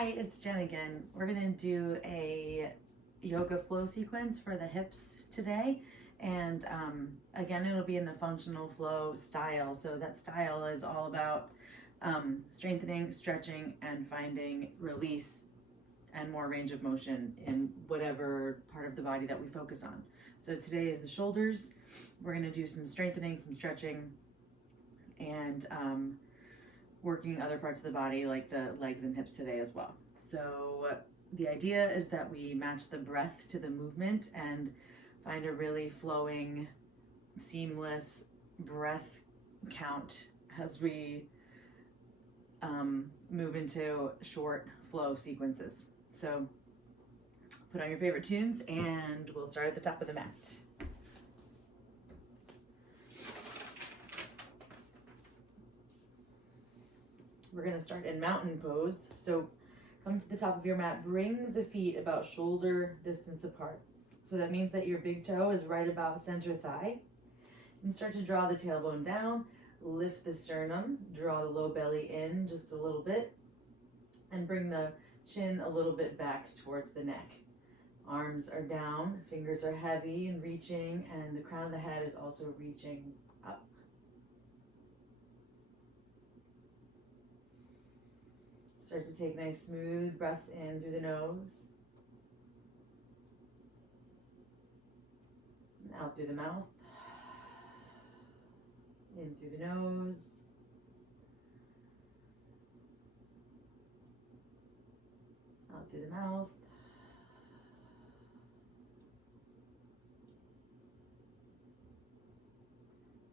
Hi, it's Jen again. We're gonna do a yoga flow sequence for the hips today. And again, it'll be in the functional flow style. So that style is all about strengthening, stretching, and finding release and more range of motion in whatever part of the body that we focus on. So today is the shoulders. We're gonna do some strengthening, some stretching, and working other parts of the body like the legs and hips today as well. So the idea is that we match the breath to the movement and find a really flowing, seamless breath count as we move into short flow sequences. So put on your favorite tunes and we'll start at the top of the mat. We're gonna start in mountain pose. So come to the top of your mat, bring the feet about shoulder distance apart. So that means that your big toe is right about center thigh. And start to draw the tailbone down, lift the sternum, draw the low belly in just a little bit, and bring the chin a little bit back towards the neck. Arms are down, fingers are heavy and reaching, and the crown of the head is also reaching up. Start to take nice smooth breaths in through the nose and out through the mouth. In through the nose, out through the mouth,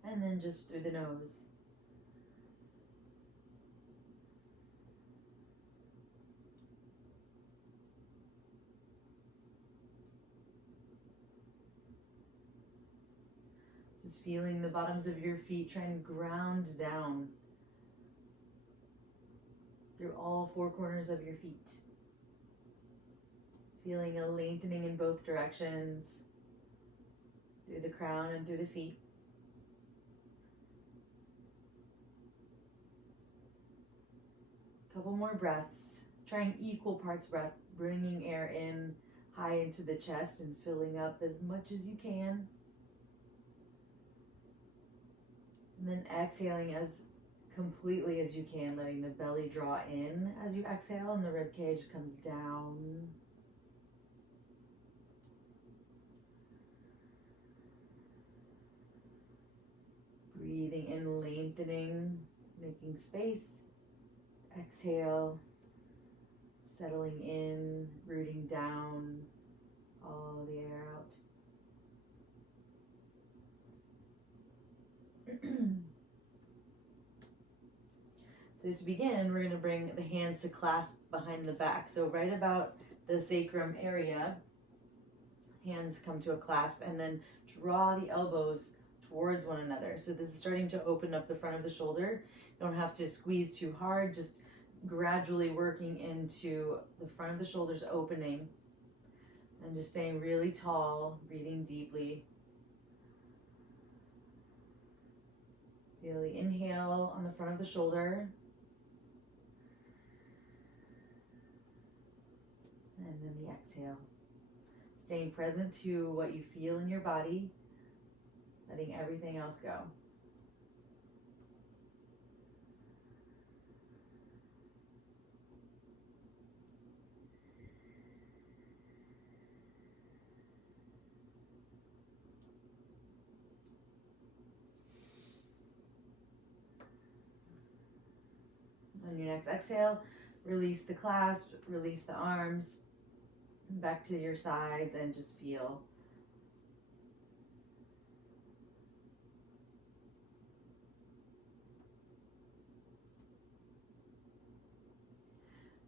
and then just through the nose. Just feeling the bottoms of your feet try and ground down through all four corners of your feet. Feeling a lengthening in both directions, through the crown and through the feet. Couple more breaths, trying equal parts breath, bringing air in high into the chest and filling up as much as you can. And then exhaling as completely as you can, letting the belly draw in as you exhale and the rib cage comes down. Breathing in, lengthening, making space. Exhale, settling in, rooting down all the air out. So to begin, we're going to bring the hands to clasp behind the back. So right about the sacrum area, hands come to a clasp, and then draw the elbows towards one another. So this is starting to open up the front of the shoulder. You don't have to squeeze too hard, just gradually working into the front of the shoulders opening and just staying really tall, breathing deeply. Feel the inhale on the front of the shoulder. And then the exhale. Staying present to what you feel in your body, letting everything else go. On your next exhale, release the clasp, release the arms, back to your sides, and just feel.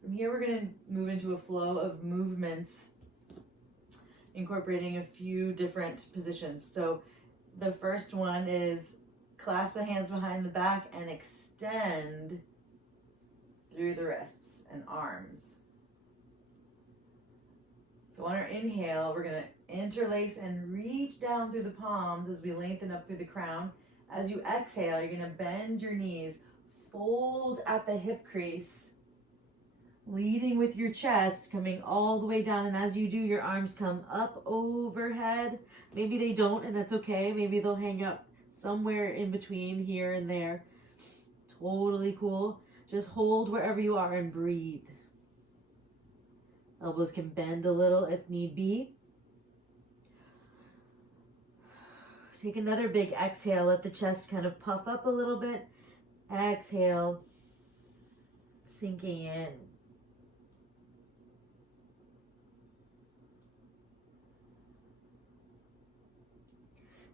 From here, we're going to move into a flow of movements, incorporating a few different positions. So the first one is clasp the hands behind the back and extend through the wrists and arms. So on our inhale, we're going to interlace and reach down through the palms as we lengthen up through the crown. As you exhale, you're going to bend your knees, fold at the hip crease, Leading with your chest, coming all the way down, and as you do, your arms come up overhead. Maybe they don't, and that's okay. Maybe they'll hang up somewhere in between here and there. Totally cool. Just hold wherever you are and breathe. Elbows can bend a little if need be. Take another big exhale. Let the chest kind of puff up a little bit. Exhale. Sinking in.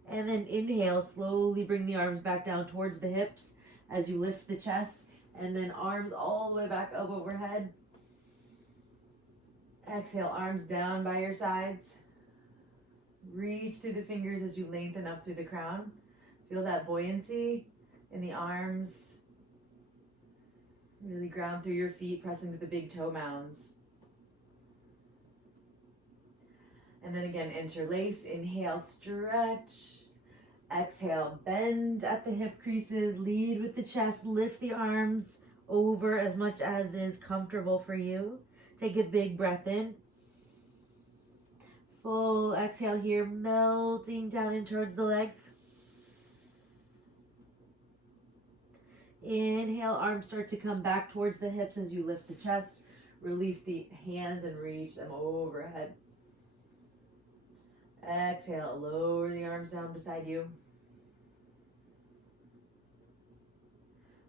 And then inhale, slowly bring the arms back down towards the hips as you lift the chest. And then arms all the way back up overhead. Exhale, arms down by your sides. Reach through the fingers as you lengthen up through the crown. Feel that buoyancy in the arms. Really ground through your feet, pressing to the big toe mounds. And then again, interlace. Inhale, stretch. Exhale, bend at the hip creases. Lead with the chest. Lift the arms over as much as is comfortable for you. Take a big breath in. Full exhale here, melting down in towards the legs. Inhale, arms start to come back towards the hips as you lift the chest. Release the hands and reach them overhead. Exhale, lower the arms down beside you.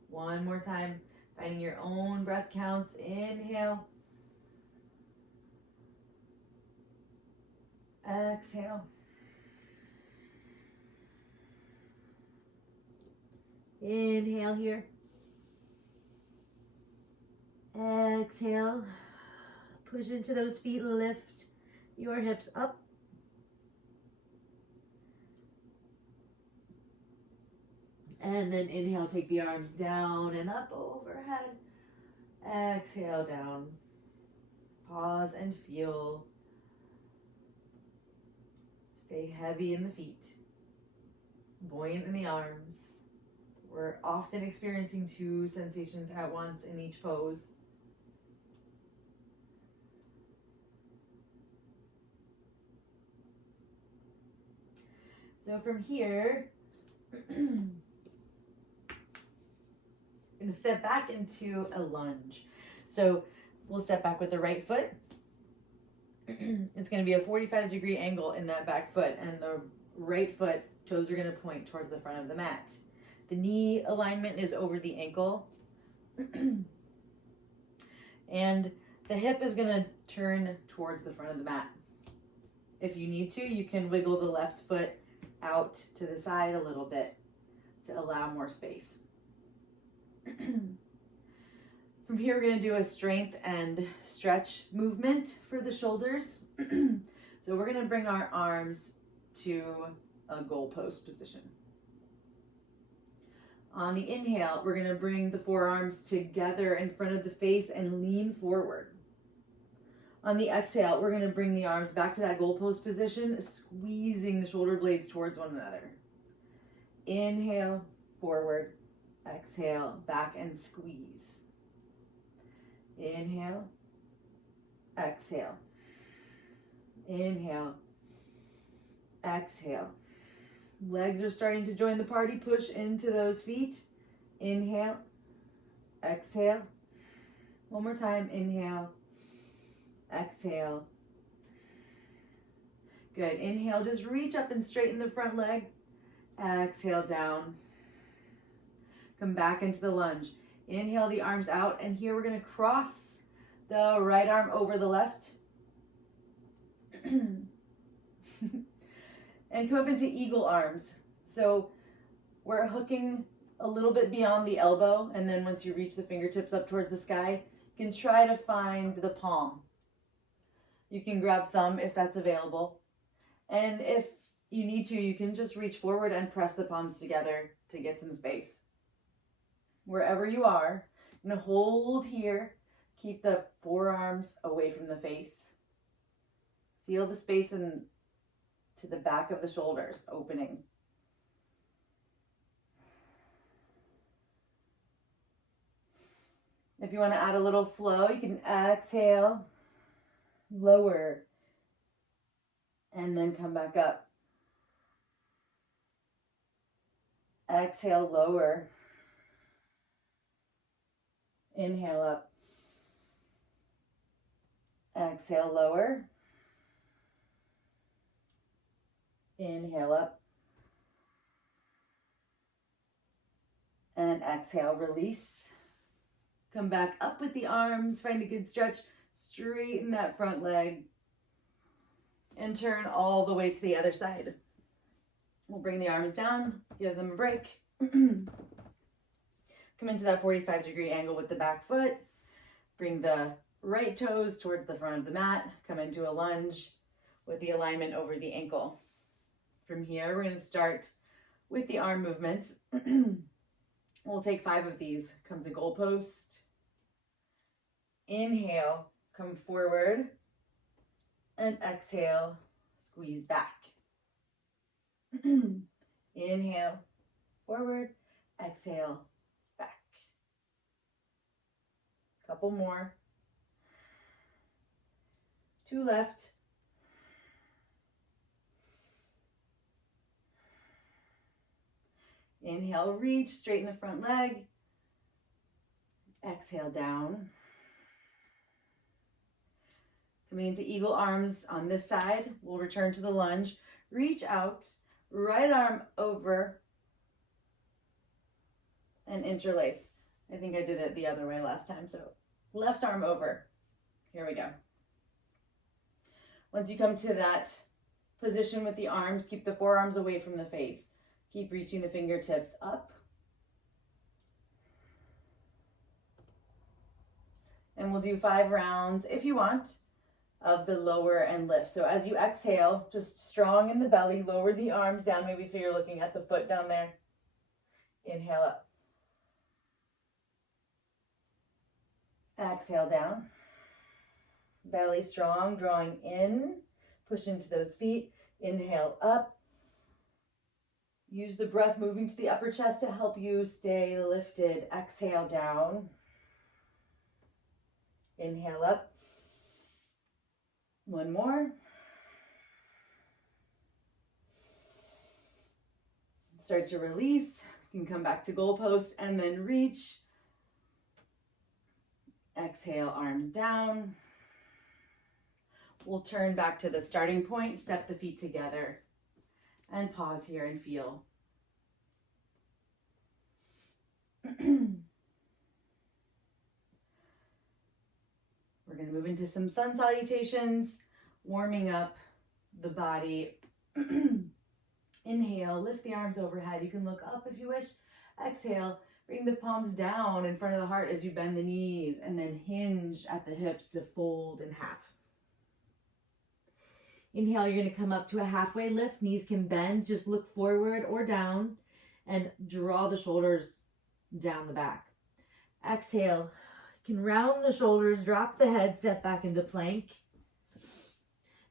One more time, finding your own breath counts. Inhale. Exhale. Inhale here. Exhale. Push into those feet, lift your hips up. And then inhale, take the arms down and up overhead. Exhale, down. Pause and feel. Stay heavy in the feet, buoyant in the arms. We're often experiencing two sensations at once in each pose. So from here, I'm going to step back into a lunge. So we'll step back with the right foot. It's going to be a 45-degree angle in that back foot, and the right foot, toes are going to point towards the front of the mat. The knee alignment is over the ankle. And the hip is going to turn towards the front of the mat. If you need to, you can wiggle the left foot out to the side a little bit to allow more space. From here, we're going to do a strength and stretch movement for the shoulders. So we're going to bring our arms to a goalpost position. On the inhale, we're going to bring the forearms together in front of the face and lean forward. On the exhale, we're going to bring the arms back to that goalpost position, squeezing the shoulder blades towards one another. Inhale, forward. Exhale, back and squeeze. Inhale, exhale. Inhale, exhale. Legs are starting to join the party. Push into those feet. Inhale, exhale. One more time. Inhale, exhale. Good. Inhale, just reach up and straighten the front leg. Exhale, down. Come back into the lunge. Inhale the arms out, and here we're going to cross the right arm over the left. And come up into eagle arms. So we're hooking a little bit beyond the elbow, and then once you reach the fingertips up towards the sky, you can try to find the palm. You can grab thumb if that's available. And if you need to, you can just reach forward and press the palms together to get some space. Wherever you are, I'm going to hold here. Keep the forearms away from the face. Feel the space to the back of the shoulders opening. If you want to add a little flow, you can exhale, lower, and then come back up. Exhale, lower. Inhale up. Exhale, lower. Inhale up. And exhale, release. Come back up with the arms. Find a good stretch. Straighten that front leg. And turn all the way to the other side. We'll bring the arms down. Give them a break. Come into that 45-degree angle with the back foot. Bring the right toes towards the front of the mat. Come into a lunge with the alignment over the ankle. From here, we're going to start with the arm movements. We'll take 5 of these. Come to goalpost. Inhale, come forward. And exhale, squeeze back. Inhale, forward. Exhale, back. Couple more. 2 left. Inhale, reach, straighten the front leg. Exhale, down. Coming into eagle arms on this side, we'll return to the lunge. Reach out, right arm over, and interlace. I think I did it the other way last time, so left arm over. Here we go. Once you come to that position with the arms, keep the forearms away from the face. Keep reaching the fingertips up. And we'll do 5 rounds, if you want, of the lower and lift. So as you exhale, just strong in the belly, lower the arms down, maybe so you're looking at the foot down there. Inhale up. Exhale down. Belly strong, drawing in. Push into those feet. Inhale up. Use the breath moving to the upper chest to help you stay lifted. Exhale down. Inhale up. 1 more. Start to release. You can come back to goalpost and then reach. Exhale, arms down. We'll turn back to the starting point, step the feet together, and pause here and feel. We're going to move into some sun salutations, warming up the body. Inhale, lift the arms overhead. You can look up if you wish. Exhale, bring the palms down in front of the heart as you bend the knees, and then hinge at the hips to fold in half. Inhale, you're going to come up to a halfway lift. Knees can bend. Just look forward or down and draw the shoulders down the back. Exhale, you can round the shoulders, drop the head, step back into plank.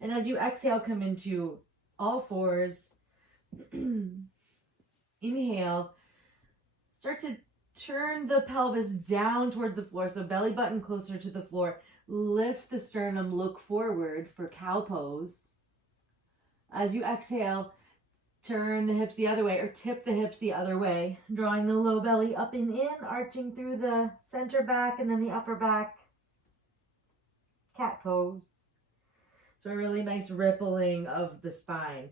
And as you exhale, come into all fours. Inhale, start to turn the pelvis down toward the floor, so belly button closer to the floor. Lift the sternum, look forward for cow pose. As you exhale, turn the hips the other way or tip the hips the other way, drawing the low belly up and in, arching through the center back and then the upper back. Cat pose. So a really nice rippling of the spine.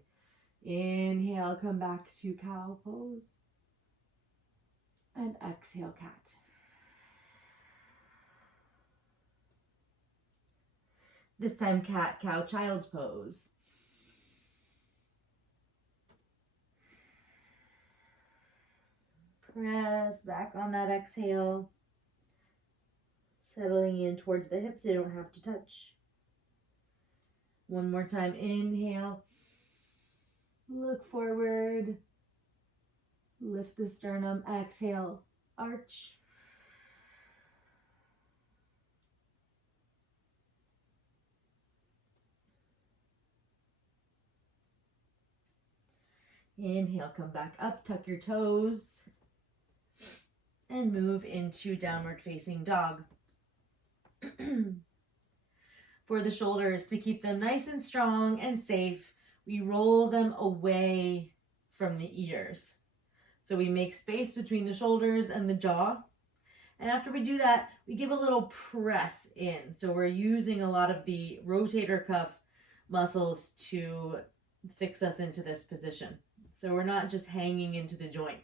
Inhale, come back to cow pose. And exhale, cat. This time, cat, cow, child's pose. Press back on that exhale. Settling in towards the hips, they don't have to touch. 1 more time, inhale. Look forward. Lift the sternum, exhale, arch. Inhale, come back up, tuck your toes. and move into downward facing dog. For the shoulders, to keep them nice and strong and safe, we roll them away from the ears. So we make space between the shoulders and the jaw. And after we do that, we give a little press in. So we're using a lot of the rotator cuff muscles to fix us into this position. So we're not just hanging into the joint.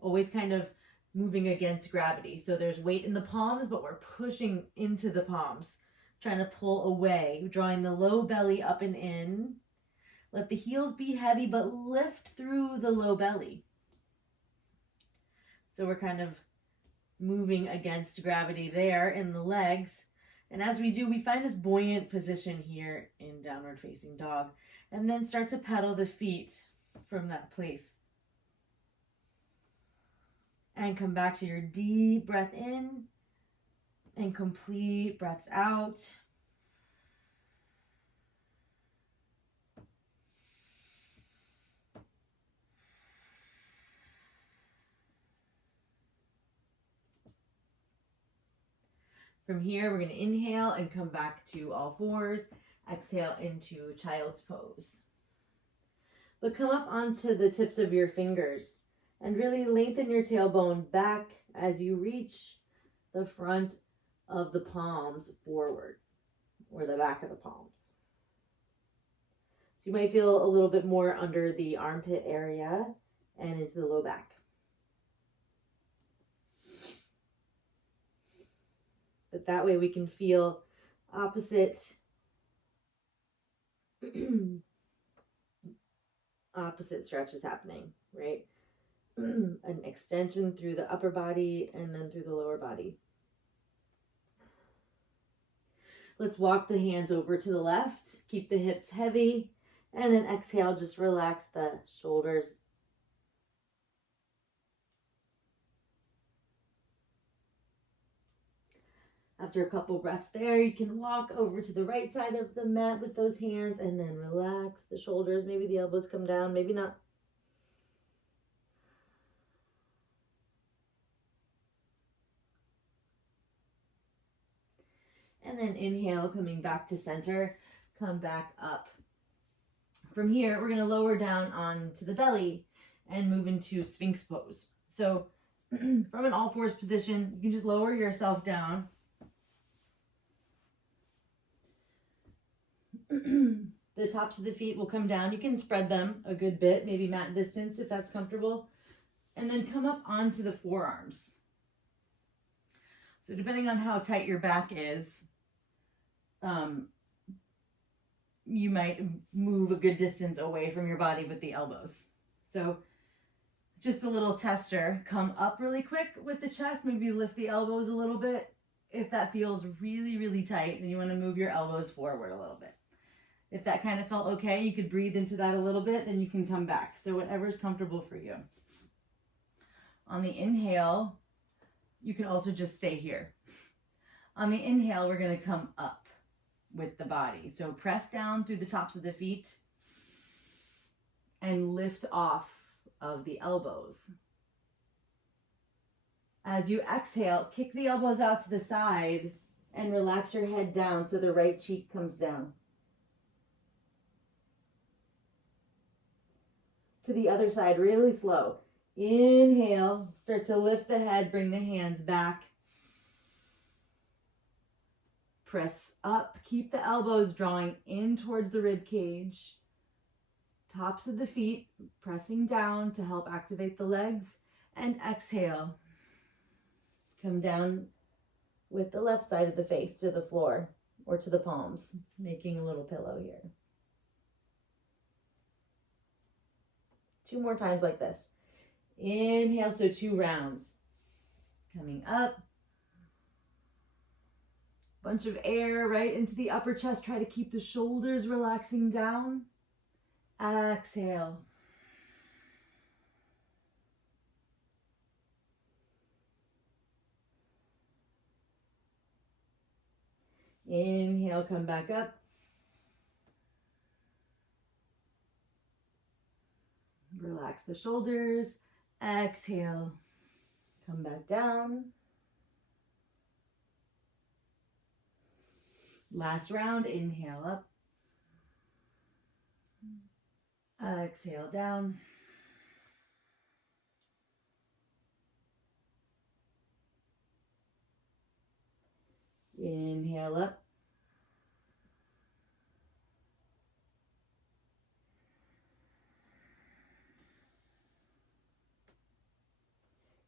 Always kind of moving against gravity. So there's weight in the palms, but we're pushing into the palms, trying to pull away, drawing the low belly up and in. Let the heels be heavy, but lift through the low belly. So we're kind of moving against gravity there in the legs. And as we do, we find this buoyant position here in downward facing dog, and then start to pedal the feet from that place. And come back to your deep breath in and complete breaths out. From here, we're going to inhale and come back to all fours. Exhale into child's pose. But come up onto the tips of your fingers and really lengthen your tailbone back as you reach the front of the palms forward, or the back of the palms. So you might feel a little bit more under the armpit area and into the low back. But that way we can feel opposite stretches happening, right? An extension through the upper body and then through the lower body. Let's walk the hands over to the left, keep the hips heavy, and then exhale, just relax the shoulders. After a couple breaths there, you can walk over to the right side of the mat with those hands and then relax the shoulders. Maybe the elbows come down, maybe not. And then inhale, coming back to center, come back up. From here, we're going to lower down onto the belly and move into Sphinx pose. So from an all fours position, you can just lower yourself down. The tops of the feet will come down. You can spread them a good bit, maybe mat distance if that's comfortable. And then come up onto the forearms. So depending on how tight your back is, you might move a good distance away from your body with the elbows. So just a little tester, come up really quick with the chest, maybe lift the elbows a little bit. If that feels really, really tight, then you want to move your elbows forward a little bit. If that kind of felt okay, you could breathe into that a little bit, then you can come back. So whatever's comfortable for you. On the inhale, you can also just stay here. On the inhale, we're going to come up with the body. So press down through the tops of the feet and lift off of the elbows. As you exhale, kick the elbows out to the side and relax your head down so the right cheek comes down. To the other side, really slow. Inhale, start to lift the head, bring the hands back. Press up, keep the elbows drawing in towards the rib cage. Tops of the feet pressing down to help activate the legs. And exhale. Come down with the left side of the face to the floor or to the palms, making a little pillow here. 2 more times like this. Inhale, so 2 rounds. Coming up. Bunch of air right into the upper chest. Try to keep the shoulders relaxing down. Exhale. Inhale, come back up. Relax the shoulders. Exhale. Come back down. Last round, inhale up. Exhale down. Inhale up.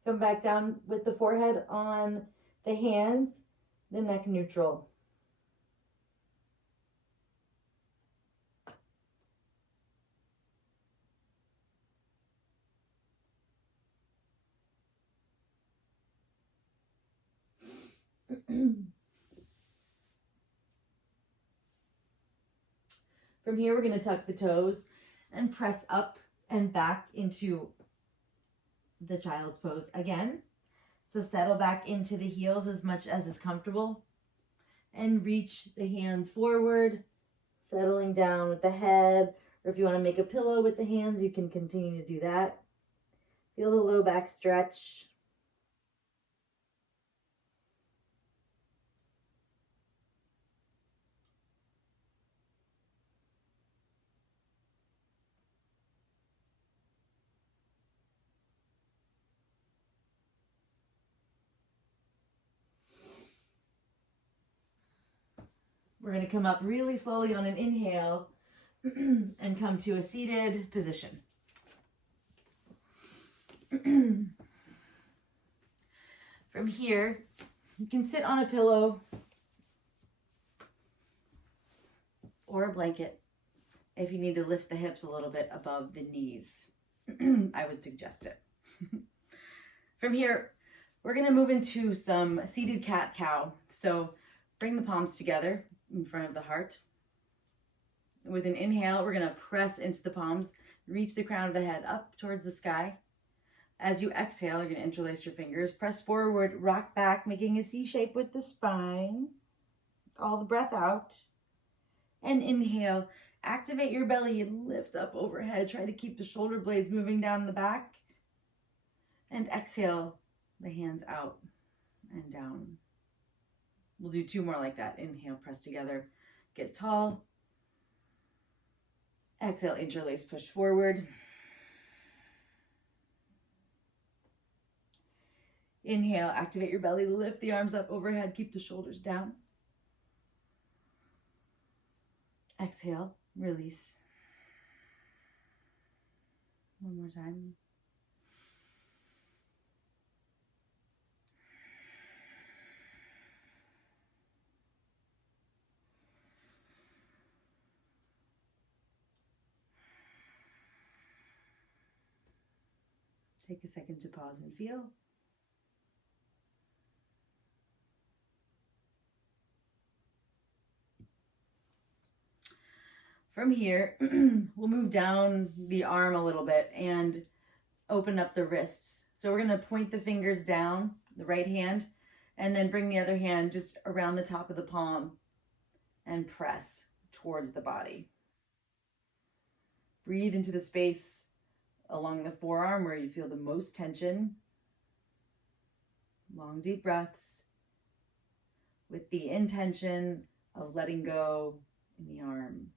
Come back down with the forehead on the hands, the neck neutral. From here, we're going to tuck the toes and press up and back into the child's pose again. So settle back into the heels as much as is comfortable and reach the hands forward, settling down with the head, or if you want to make a pillow with the hands, you can continue to do that. Feel the low back stretch. We're going to come up really slowly on an inhale and come to a seated position. From here, you can sit on a pillow or a blanket if you need to lift the hips a little bit above the knees. I would suggest it. From here, we're going to move into some seated cat-cow. So bring the palms together in front of the heart. With an inhale, we're going to press into the palms, reach the crown of the head up towards the sky. As you exhale, you're going to interlace your fingers, press forward, rock back, making a C shape with the spine. All the breath out. And inhale, activate your belly and lift up overhead. Try to keep the shoulder blades moving down the back. And exhale, the hands out and down. We'll do 2 more like that. Inhale, press together, get tall. Exhale, interlace, push forward. Inhale, activate your belly, lift the arms up overhead, keep the shoulders down. Exhale, release. One more time. Take a second to pause and feel. From here, we'll move down the arm a little bit and open up the wrists. So we're going to point the fingers down, the right hand, and then bring the other hand just around the top of the palm and press towards the body. Breathe into the space along the forearm where you feel the most tension. Long, deep breaths with the intention of letting go in the arm.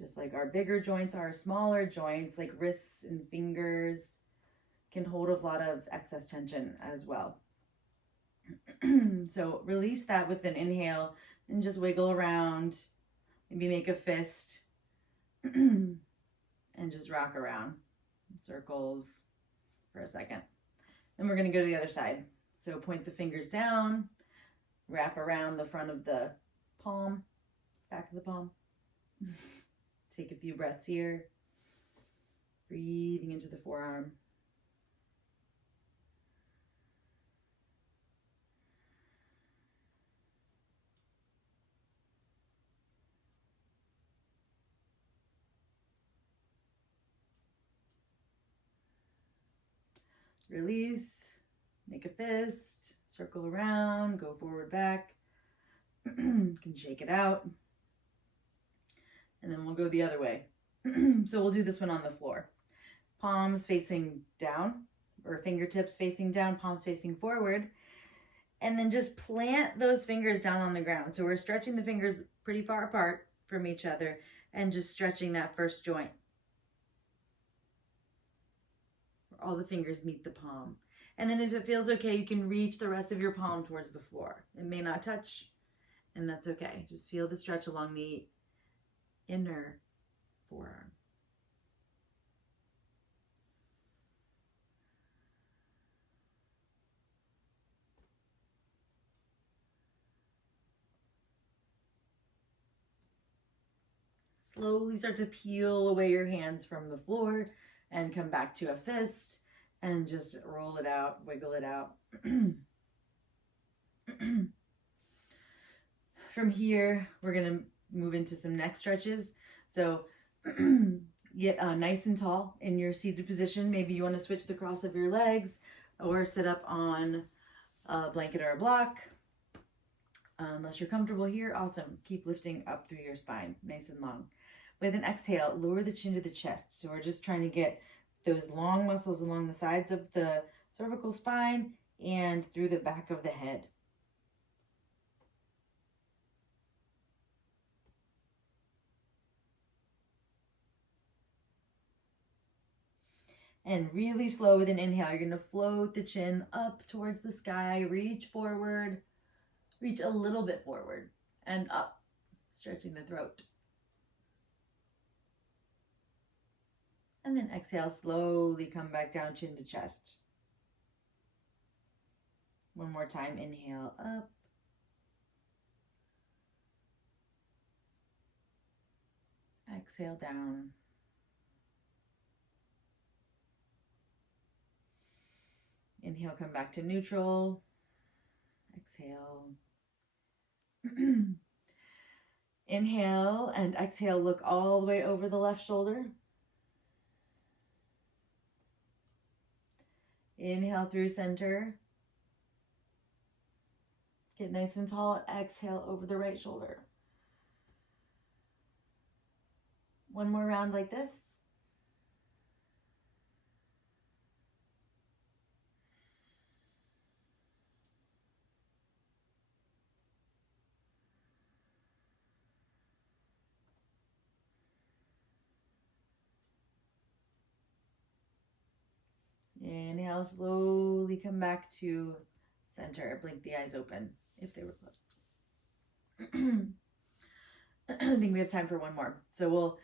Just like our bigger joints, our smaller joints, like wrists and fingers, can hold a lot of excess tension as well. So release that with an inhale and just wiggle around. Maybe make a fist and just rock around in circles for a second. Then we're going to go to the other side. So point the fingers down, wrap around the front of the palm, back of the palm. Take a few breaths here, breathing into the forearm. Release, make a fist, circle around, go forward, back. You can shake it out. and then we'll go the other way. So we'll do this one on the floor. Palms facing down, or fingertips facing down, palms facing forward. And then just plant those fingers down on the ground. So we're stretching the fingers pretty far apart from each other and just stretching that first joint. All the fingers meet the palm. And then if it feels okay, you can reach the rest of your palm towards the floor. It may not touch, and that's okay. Just feel the stretch along the inner forearm. Slowly start to peel away your hands from the floor and come back to a fist and just roll it out, wiggle it out. From here, we're going to move into some neck stretches. So get nice and tall in your seated position. Maybe you want to switch the cross of your legs or sit up on a blanket or a block. Unless you're comfortable here, awesome. Keep lifting up through your spine, nice and long. With an exhale, lower the chin to the chest. So we're just trying to get those long muscles along the sides of the cervical spine and through the back of the head. And really slow with an inhale, you're going to float the chin up towards the sky, reach forward, reach a little bit forward and up, stretching the throat. And then exhale, slowly come back down, chin to chest. One more time, inhale up. Exhale down. Inhale, come back to neutral. Exhale. Inhale and exhale, look all the way over the left shoulder. Inhale through center. Get nice and tall. Exhale over the right shoulder. One more round like this. Inhale, slowly come back to center. Blink the eyes open if they were closed. I think we have time for one more. So we'll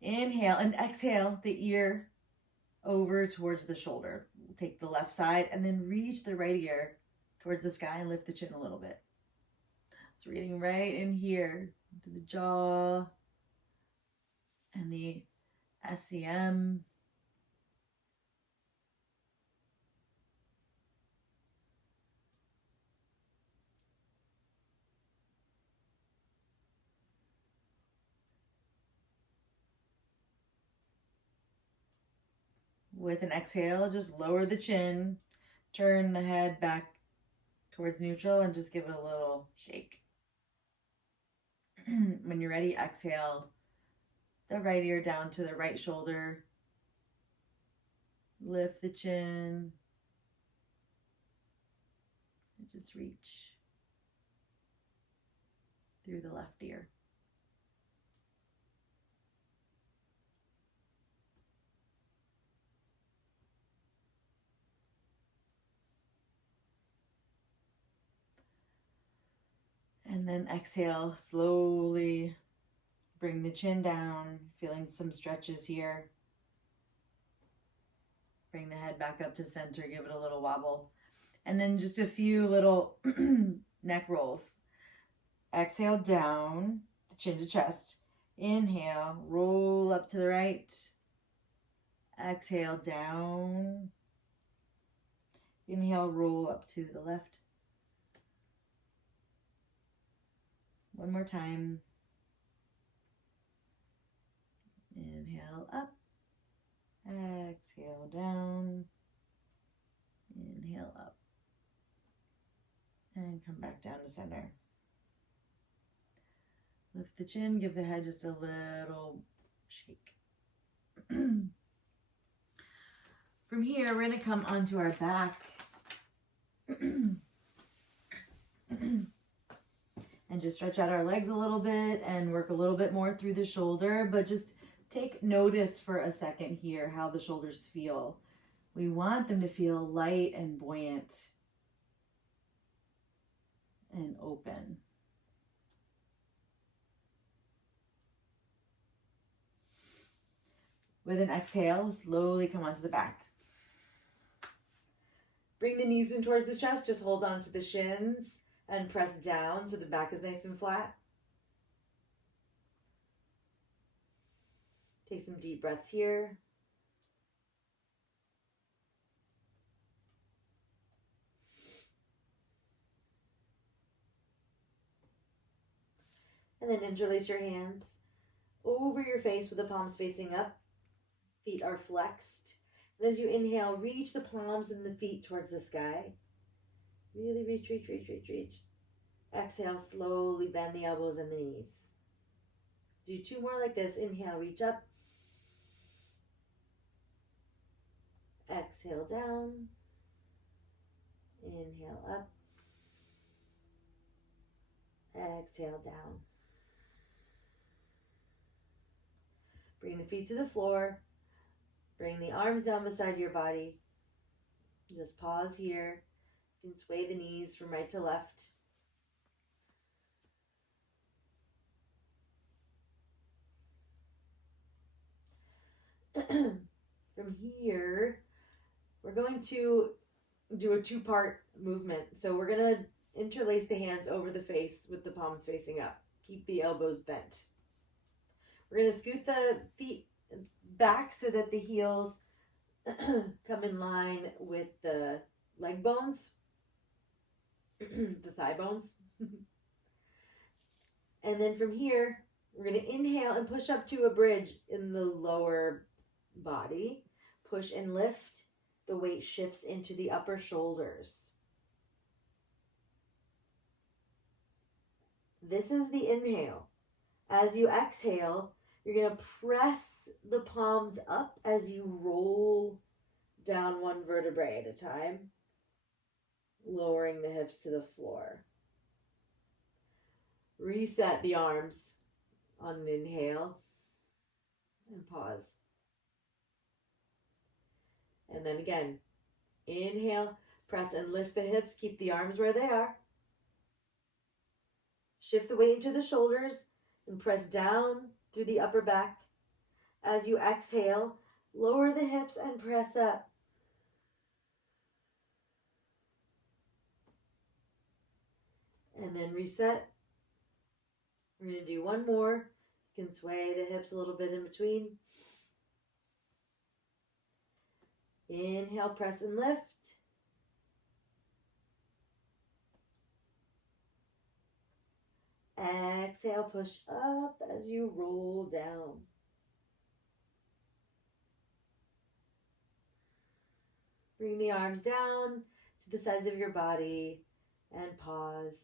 inhale and exhale the ear over towards the shoulder. We'll take the left side and then reach the right ear towards the sky and lift the chin a little bit. It's reading right in here to the jaw and the SCM. With an exhale, just lower the chin, turn the head back towards neutral and just give it a little shake. When you're ready, exhale the right ear down to the right shoulder. Lift the chin. And just reach through the left ear. And then exhale, slowly bring the chin down, feeling some stretches here. Bring the head back up to center, give it a little wobble. And then just a few little neck rolls. Exhale down, chin to chest. Inhale, roll up to the right. Exhale down. Inhale, roll up to the left. One more time. Inhale up. Exhale down. Inhale up. And come back down to center. Lift the chin, give the head just a little shake. From here, we're going to come onto our back. And just stretch out our legs a little bit and work a little bit more through the shoulder, but just take notice for a second here how the shoulders feel. We want them to feel light and buoyant and open. With an exhale, slowly come onto the back. Bring the knees in towards the chest, just hold on to the shins and press down so the back is nice and flat. Take some deep breaths here. And then interlace your hands over your face with the palms facing up. Feet are flexed. And as you inhale, reach the palms and the feet towards the sky. Really reach, reach, reach, reach, reach. Exhale, slowly bend the elbows and the knees. Do 2 more like this. Inhale, reach up. Exhale, down. Inhale, up. Exhale, down. Bring the feet to the floor. Bring the arms down beside your body. Just pause here. You can sway the knees from right to left. From here, we're going to do a 2-part movement. So we're going to interlace the hands over the face with the palms facing up. Keep the elbows bent. We're going to scoot the feet back so that the heels come in line with the leg bones, the thigh bones. And then from here, we're going to inhale and push up to a bridge in the lower body. Push and lift. The weight shifts into the upper shoulders. This is the inhale. As you exhale, you're going to press the palms up as you roll down one vertebrae at a time, lowering the hips to the floor. Reset the arms on an inhale and pause. And then again, inhale, press and lift the hips, keep the arms where they are. Shift the weight into the shoulders and press down through the upper back. As you exhale, lower the hips and press up. And then reset. We're going to do 1 more. You can sway the hips a little bit in between. Inhale, press and lift. Exhale, push up as you roll down. Bring the arms down to the sides of your body and pause.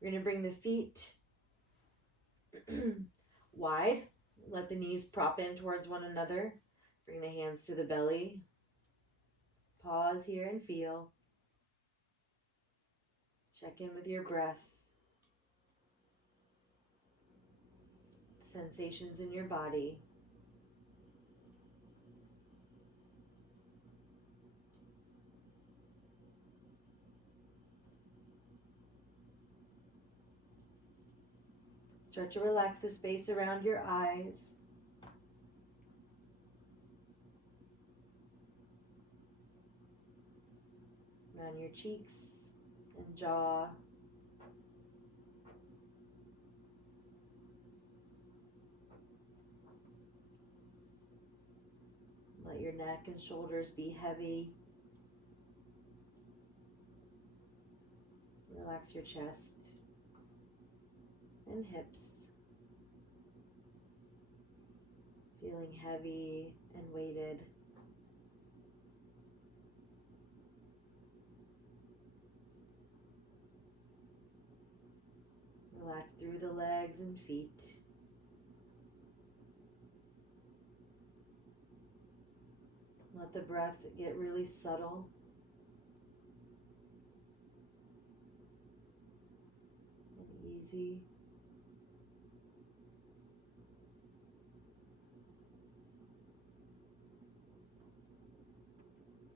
We're going to bring the feet wide. Let the knees prop in towards one another. Bring the hands to the belly. Pause here and feel. Check in with your breath. Sensations in your body. Start to relax the space around your eyes. Around your cheeks and jaw. Let your neck and shoulders be heavy. Relax your chest and hips. Feeling heavy and weighted. through the legs and feet. Let the breath get really subtle. And easy.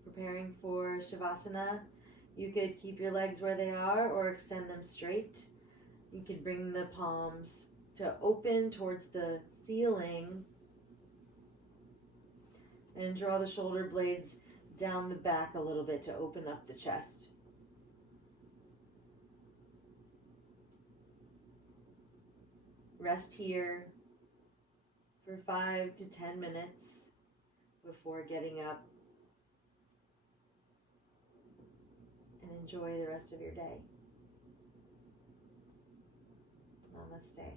Preparing for Shavasana, you could keep your legs where they are or extend them straight. You can bring the palms to open towards the ceiling and draw the shoulder blades down the back a little bit to open up the chest. Rest here for 5 to 10 minutes before getting up, and enjoy the rest of your day. Namaste.